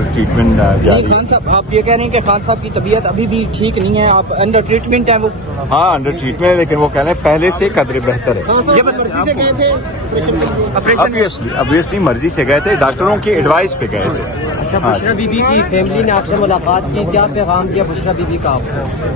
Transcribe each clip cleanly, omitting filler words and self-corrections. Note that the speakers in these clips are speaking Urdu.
مسلسل ٹریٹمنٹ جاری ہے۔ خان صاحب آپ یہ کہہ رہے ہیں کہ خان صاحب کی طبیعت ابھی بھی ٹھیک نہیں ہے، آپ انڈر ٹریٹمنٹ ہیں؟ وہ ہاں انڈر ٹریٹمنٹ ہے، لیکن وہ کہہ رہے ہیں پہلے سے قدر بہتر ہے۔ ابویسلی مرضی سے گئے تھے، ڈاکٹروں کی ایڈوائس پہ گئے تھے۔ اچھا، بشرا بی بی کی فیملی نے آپ سے ملاقات کی، کیا پیغام دیا بشرا بی بی کا آپ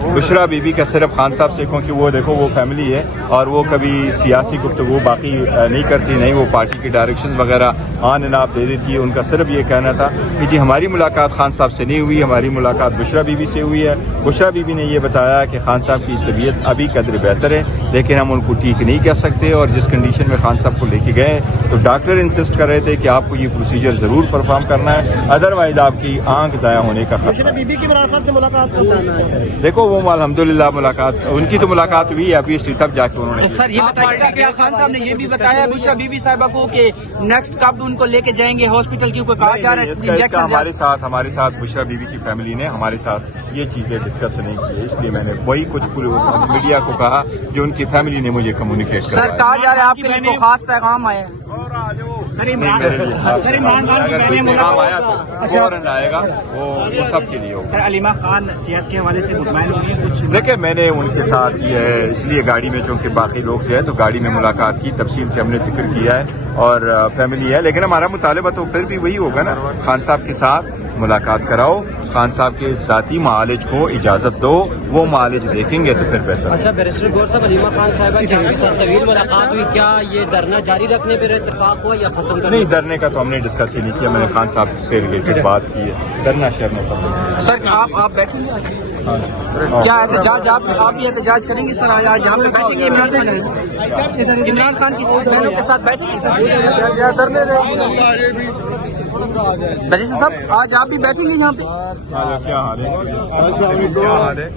کو؟ بشرا بی بی کا صرف خان صاحب سے کیونکہ وہ دیکھو وہ فیملی ہے اور وہ کبھی سیاسی گفتگو باقی نہیں کرتی، نہیں وہ پارٹی کی ڈائریکشنز وغیرہ آن اینڈ آف دے دیتی ہے۔ ان کا صرف یہ کہنا تھا کہ جی ہماری ملاقات خان صاحب سے نہیں ہوئی، ہماری ملاقات بشرا بی بی سے ہوئی ہے۔ بشرا بی بی نے یہ بتایا کہ خان صاحب کی طبیعت ابھی قدر بہتر ہے، لیکن ہم ان کو ٹھیک نہیں کہہ سکتے، اور جس کنڈیشن میں خان صاحب کو لے کے گئے تو ڈاکٹر انسسٹ کر رہے تھے کہ آپ کو یہ پروسیجر ضرور پرفارم کرنا ہے، ادروائز آپ کی آنکھ ضائع ہونے کا خطرہ ہے۔ بی بی کی عمران خان سے ملاقات دیکھو وہ الحمدللہ ملاقات ان کی تو ملاقات ہوئی ہے ابھی، تب جا کے انہوں نے سر یہ بتائیے گا کہ خان صاحب نے یہ بھی بتایا بشرا بی بی صاحبہ کو کہ نیکسٹ کب ان کو لے کے جائیں گے ہاسپٹل، کی کوئی کہا جا رہا ہے اس کا ہمارے ساتھ بشرا بی بی کی فیملی نے ہمارے ساتھ یہ چیزیں ڈسکس نہیں کی، اس لیے میں نے وہی کچھ پورے میڈیا کو کہا جو ان کی فیملی نے مجھے کمیونیکیٹ کیا۔ سر کہا جا رہا ہے آپ کے لیے کوئی خاص پیغام آیا ہے؟ میرے لیے اگر کوئی پیغام آیا تو فوراً آئے گا، وہ سب کے لیے ہوگا۔ سر علیمہ خان صحت کے حوالے سے مطمئن ہوئی ہیں کچھ؟ دیکھیں میں نے ان کے ساتھ یہ اس لیے گاڑی میں چونکہ باقی لوگ جو ہے تو گاڑی میں ملاقات کی، تفصیل سے ہم نے ذکر کیا ہے اور فیملی ہے، لیکن ہمارا مطالبہ تو پھر بھی وہی ہوگا نا، خان صاحب کے ساتھ ملاقات کراؤ، خان صاحب کے ذاتی معالج کو اجازت دو، وہ معالج دیکھیں گے تو پھر بہتر۔ اچھا بیرسٹر گور صاحب، علیمہ خان صاحبہ کی آپ کے ساتھ طویل ملاقات ہوئی، کیا یہ دھرنا جاری رکھنے پہ اتفاق ہوا یا ختم کرنے؟ نہیں، دھرنے کا تو ہم نے ڈسکس ہی نہیں کیا، میں نے خان صاحب سے ریلیٹڈ بات کی ہے، دھرنا شرنے کا۔ سر آپ بیٹھیں گے کیا احتجاج آپ بھی احتجاج کریں گے؟ سر آج یہاں پہ بیٹھیں گے عمران خان کی بہنوں کے ساتھ بیٹھیں گے سر؟ بیرسٹر صاحب آج آپ بھی بیٹھیں گے یہاں پہ؟ کیا حال ہے؟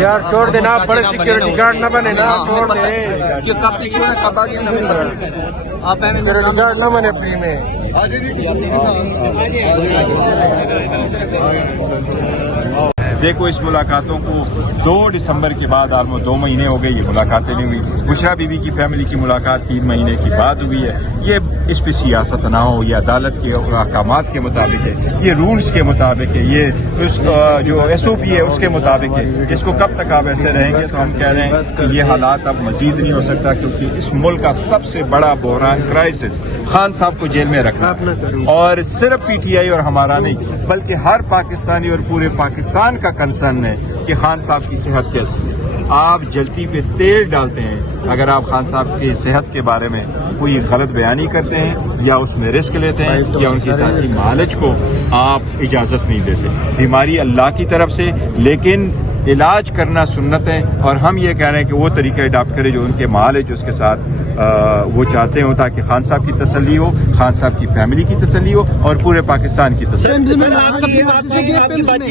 یار چھوڑ دینا، بڑے سیکورٹی گارڈ نہ بنے نا، چھوڑ دے، کب پیچھے کب آگے آپ سیکورٹی گارڈ نہ بنے فری میں۔ دیکھو اس ملاقاتوں کو 2 دسمبر کے بعد آلموسٹ 2 مہینے ہو گئے، یہ ملاقاتیں نہیں ہوئی۔ بشرا بی بی کی فیملی کی ملاقات 3 مہینے کے بعد ہوئی ہے۔ یہ اس پہ سیاست نہ ہو، یہ عدالت کے احکامات کے مطابق ہے، یہ رولز کے مطابق ہے، یہ اس جو SOP ہے اس کے مطابق ہے۔ اس کو کب تک آپ ایسے رہیں گے تو ہم کہہ رہے ہیں کہ یہ حالات اب مزید نہیں ہو سکتا، کیونکہ اس ملک کا سب سے بڑا بحران کرائسس خان صاحب کو جیل میں رکھنا، اور صرف PTI اور ہمارا نہیں بلکہ ہر پاکستانی اور پورے پاکستان کا کنسرن ہے کہ خان صاحب کی صحت کیسی ہے۔ آپ جلتی پہ تیل ڈالتے ہیں اگر آپ خان صاحب کی صحت کے بارے میں کوئی غلط بیانی کرتے ہیں یا اس میں رسک لیتے ہیں یا ان کی ذاتی معالج کو آپ اجازت نہیں دیتے۔ بیماری اللہ کی طرف سے، لیکن علاج کرنا سنت ہے، اور ہم یہ کہہ رہے ہیں کہ وہ طریقہ اڈاپٹ کرے جو ان کے معالج اس کے ساتھ وہ چاہتے ہوں، تاکہ خان صاحب کی تسلی ہو، خان صاحب کی فیملی کی تسلی ہو اور پورے پاکستان کی تسلی۔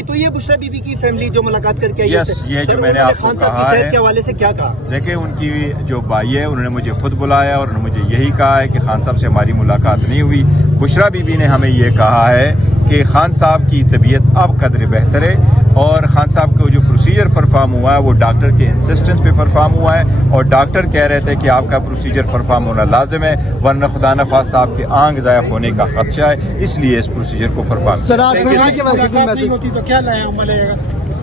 تو یہ بشرا بی بی کی فیملی جو ملاقات کر کے یس، یہ جو میں نے آپ کو کہا ہے، کے حوالے سے کیا کہا؟ دیکھیں ان کی جو بھائی ہے انہوں نے مجھے خود بلایا اور انہوں نے مجھے یہی کہا ہے کہ خان صاحب سے ہماری ملاقات نہیں ہوئی۔ بشرا بی بی نے ہمیں یہ کہا ہے کہ خان صاحب کی طبیعت اب قدر بہتر ہے، اور خان صاحب کو جو پروسیجر پرفارم ہوا ہے وہ ڈاکٹر کے انسسٹنس پہ پرفارم ہوا ہے، اور ڈاکٹر کہہ رہے تھے کہ آپ کا پروسیجر پرفارم ہونا لازم ہے، ورنہ خدا نخواستہ آپ کے آنکھ ضائع ہونے کا خدشہ ہے، اس لیے اس پروسیجر کو پرفارم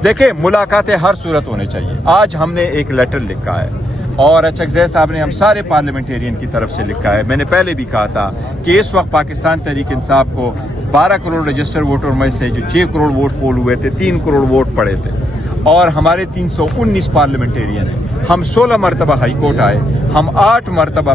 دیکھیں ملاقاتیں ہر صورت ہونے چاہیے۔ آج ہم نے ایک لیٹر لکھا ہے اور اچکزئی صاحب نے ہم سارے پارلیمنٹیرین کی طرف سے لکھا ہے۔ میں نے پہلے بھی کہا تھا کہ اس وقت پاکستان تحریک انصاف کو 12 کروڑ رجسٹر ووٹر میں سے جو 6 کروڑ ووٹ پول ہوئے تھے، 3 کروڑ ووٹ پڑے تھے، اور ہمارے 319 پارلیمنٹیرین ہیں۔ ہم 16 مرتبہ ہائی کورٹ آئے، ہم 8 مرتبہ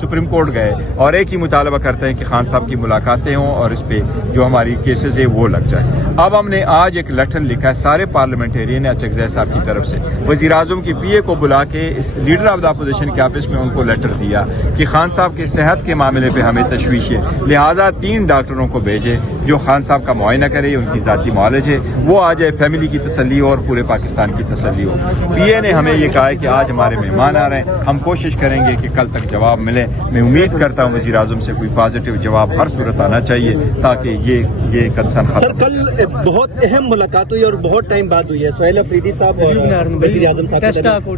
سپریم کورٹ گئے، اور ایک ہی مطالبہ کرتے ہیں کہ خان صاحب کی ملاقاتیں ہوں اور اس پہ جو ہماری کیسز ہے وہ لگ جائے۔ اب ہم نے آج ایک لیٹر لکھا ہے سارے پارلیمنٹیرین نے اچکزئی صاحب کی طرف سے، وزیر اعظم کی PA کو بلا کے اس لیڈر آف دا اپوزیشن کے آفس میں ان کو لیٹر دیا کہ خان صاحب کے صحت کے معاملے پہ ہمیں تشویش ہے، لہٰذا 3 ڈاکٹروں کو بھیجے جو خان صاحب کا معائنہ کرے، ان کی ذاتی معالج ہے، وہ آ جائے، فیملی کی تسلی ہو اور پورے پاکستان کی تسلی ہو۔ PA نے ہمیں یہ کہا ہے کہ آج ہمارے مہمان آ رہے ہیں، ہم کوشش کریں گے کہ کل تک جواب ملے. میں امید کرتا ہوں وزیر اعظم سے کوئی پازیٹیو جواب ہر صورت آنا چاہیے تاکہ یہ کنسرن ختم. سر کل بہت اہم ملاقات ہوئی اور بہت ٹائم بعد ہوئی ہے سہیل افریدی صاحب اور وزیر اعظم صاحب.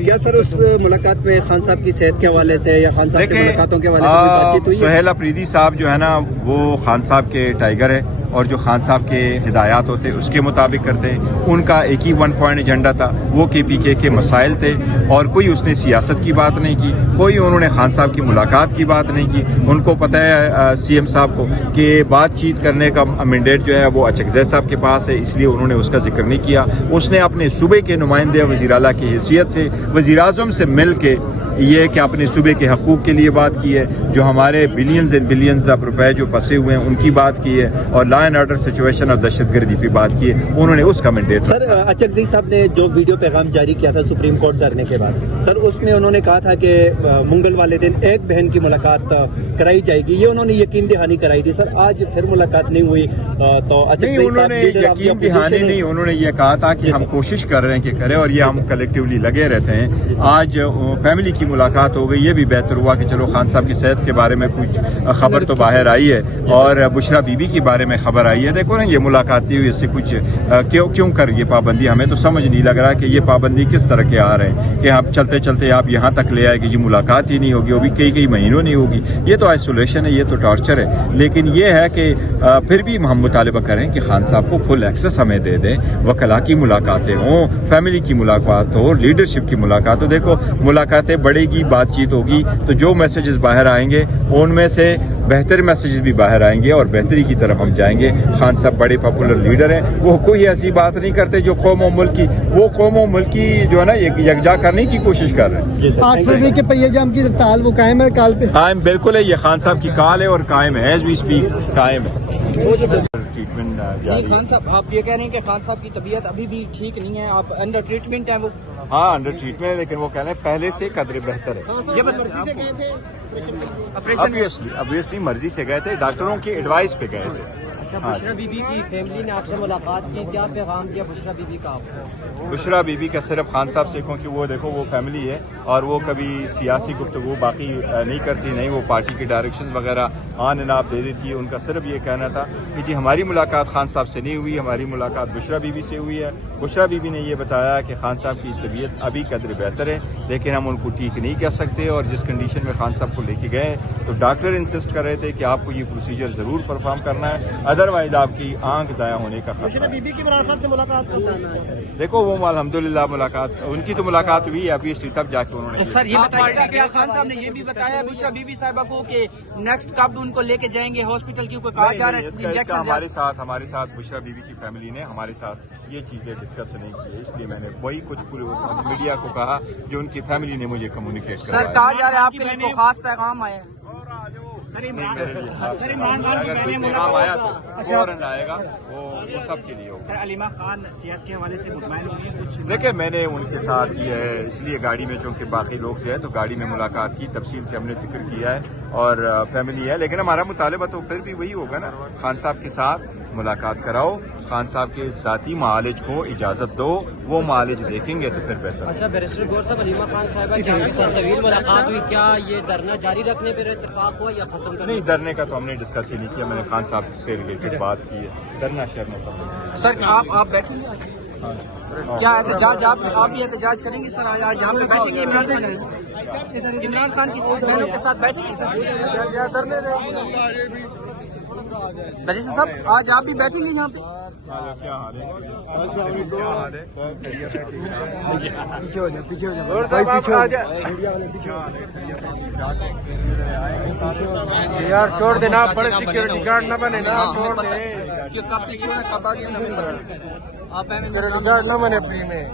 کیا سر اس ملاقات میں خان صاحب کی صحت کے حوالے سے یا خان صاحب کی ملاقاتوں کے حوالے سے بات چیت ہوئی ہے؟ سہیل افریدی صاحب جو ہے نا وہ خان صاحب کے ٹائیگر ہے اور جو خان صاحب کے ہدایات ہوتے اس کے مطابق کرتے ہیں. ان کا ایک ہی ون پوائنٹ ایجنڈا تھا, وہ KPK کے مسائل تھے اور کوئی اس نے سیاست کی بات نہیں کی, کوئی انہوں نے خان صاحب کی ملاقات کی بات نہیں کی. ان کو پتہ ہے CM صاحب کو کہ بات چیت کرنے کا مینڈیٹ جو ہے وہ اچکزئی صاحب کے پاس ہے, اس لیے انہوں نے اس کا ذکر نہیں کیا. اس نے اپنے صوبے کے نمائندے وزیر اعلیٰ کی حیثیت سے وزیر اعظم سے مل کے یہ کہ اپنے صوبے کے حقوق کے لیے بات کی ہے, جو ہمارے بلینز اینڈ بلینز آف روپے جو پھنسے ہوئے ہیں ان کی بات کی ہے, اور لا اینڈ آرڈر سچویشن اور دہشت گردی پہ بات کی ہے. انہوں نے اس کا مینڈیٹ. سر اچکزئی صاحب نے جو ویڈیو پیغام جاری کیا تھا سپریم کورٹ دھرنے کے بعد, سر اس میں انہوں نے کہا تھا کہ منگل والے دن ایک بہن کی ملاقات کرائی جائے گی, یہ انہوں نے یقین دہانی کرائی تھی. سر آج پھر ملاقات نہیں ہوئی تو نہیں, انہوں نے یقین دہانی نہیں, انہوں نے یہ کہا تھا کہ ہم کوشش کر رہے ہیں کہ کریں اور یہ ہم کلیکٹیولی لگے رہتے ہیں. آج فیملی کی ملاقات ہو گئی, یہ بھی بہتر ہوا کہ چلو خان صاحب کی صحت کے بارے میں کچھ خبر تو باہر آئی ہے اور بشرا بی بی کے بارے میں خبر آئی ہے. دیکھو نا یہ ملاقات ہوئی, اس سے کچھ کیوں کر یہ پابندی, ہمیں تو سمجھ نہیں لگ رہا کہ یہ پابندی کس طرح کے آ رہے ہیں کہ آپ چلتے چلتے آپ یہاں تک لے آئے کہ جی ملاقات ہی نہیں ہوگی, وہ بھی کئی مہینوں نہیں ہوگی. یہ تو آئسولیشن ہے, یہ تو ٹارچر ہے. لیکن یہ ہے کہ پھر بھی ہم مطالبہ کریں کہ خان صاحب کو فل ایکسس ہمیں دے دیں, وکلاء کی ملاقاتیں ہوں, فیملی کی ملاقات ہو, لیڈرشپ کی ملاقات ہو. دیکھو ملاقاتیں بڑھے گی, بات چیت ہوگی تو جو میسیجز باہر آئیں گے ان میں سے بہتر میسیجز بھی باہر آئیں گے اور بہتری کی طرف ہم جائیں گے. خان صاحب بڑے پاپولر لیڈر ہیں, وہ کوئی ایسی بات نہیں کرتے جو قوم و ملک کی جو ہے نا یکجا کرنے کی کوشش کر رہے ہیں. 8 فروری کے پہیے جام کی ہڑتال وہ قائم ہے, کال پہ قائم بالکل ہے, یہ خان صاحب کی کال ہے اور قائم ہے, ایز وی اسپیک قائم ہے. خان صاحب آپ یہ کہہ رہے ہیں کہ خان صاحب کی طبیعت ابھی بھی ٹھیک نہیں ہے, آپ انڈر ٹریٹمنٹ ہیں؟ وہ ہاں انڈر ٹریٹمنٹ ہے, لیکن وہ کہہ رہے ہیں پہلے سے قدر بہتر ہے. ابویسلی مرضی سے گئے تھے, ڈاکٹروں کی ایڈوائس پہ گئے تھے. بشرا بی بی کی فیملی نے آپ سے ملاقات کی, کیا پیغام دیا بشرا بی بی کا آپ کو؟ بشرا بی بی کا صرف خان صاحب سے کیونکہ وہ دیکھو وہ فیملی ہے اور وہ کبھی سیاسی گفتگو باقی نہیں کرتی, نہیں وہ پارٹی کے ڈائریکشنز وغیرہ آن اینڈ آف دے دیتی ہے. ان کا صرف یہ کہنا تھا کہ جی ہماری ملاقات خان صاحب سے نہیں ہوئی, ہماری ملاقات بشرا بی بی سے ہوئی ہے. بشرا بی بی نے یہ بتایا کہ خان صاحب کی طبیعت ابھی قدر بہتر ہے, لیکن ہم ان کو ٹھیک نہیں کر سکتے, اور جس کنڈیشن میں خان صاحب کو لے کے گئے تو ڈاکٹر انسسٹ کر رہے تھے کہ آپ کو یہ پروسیجر ضرور پرفارم کرنا ہے, ادروائز آپ کی آنکھ ضائع ہونے کا خطرہ. بی بی کی عمران خان سے ملاقات دیکھو وہ الحمدللہ ملاقات ان کی تو ملاقات ہوئی ہے ابھی, تب جا کے انہوں نے. سر یہ بتائیے کہ کیا خان صاحب نے یہ بھی بتایا بشرا بی بی صاحبہ کو کہ نیکسٹ کب ان کو لے کے جائیں گے ہاسپٹل, کی کوئی کہا جا رہا ہے ہمارے ساتھ بشرا بی بی کی فیملی نے ہمارے ساتھ یہ چیزیں ڈسکس نہیں کی, اس لیے میں نے وہی کچھ پورے میڈیا کو کہا جو ان کی فیملی نے مجھے کمیونیکیٹ کیا. سر کہا جا رہا ہے آپ کے لیے کوئی خاص پیغام آیا ہے؟ پیغام آیا تو فوراً آئے گا, وہ سب کے لیے ہوگا. علیمہ خان صحت کے حوالے سے مطمئن ہوئی ہے کچھ؟ دیکھیں میں نے ان کے ساتھ یہ ہے اس لیے گاڑی میں, چونکہ باقی لوگ جو ہے تو گاڑی میں ملاقات کی, تفصیل سے ہم نے ذکر کیا ہے اور فیملی ہے, لیکن ہمارا مطالبہ تو پھر بھی وہی ہوگا نا, خان صاحب کے ساتھ ملاقات کراؤ, خان صاحب کے ذاتی معالج کو اجازت دو, وہ معالج دیکھیں گے تو پھر بہتر. اچھا بیرسٹر گور صاحب, علیمہ خان صاحبہ کی آپ سے طویل ملاقات ہوئی, کیا یہ دھرنا جاری رکھنے پہ اتفاق ہوا یا ختم کرنے؟ نہیں, دھرنے کا تو ہم نے ڈسکس ہی نہیں کیا, میں نے خان صاحب سے ریلیٹڈ بات کی ہے, دھرنا شرم کا. سر آپ بیٹھیں گے کیا احتجاج, آپ بھی احتجاج کریں گے؟ سر آج یہاں پہ بیٹھیں گے عمران خان کی بہنوں کے ساتھ بیٹھیں گے؟ سر بیرسٹر صاحب آج آپ بھی بیٹھیں گے یہاں پہ؟ کیا حال ہے؟ یار چھوڑ دینا, بڑے سیکورٹی گارڈ نہ بنے نا, چھوڑ دیں, آپ سیکورٹی گارڈ نہ بنے فری میں.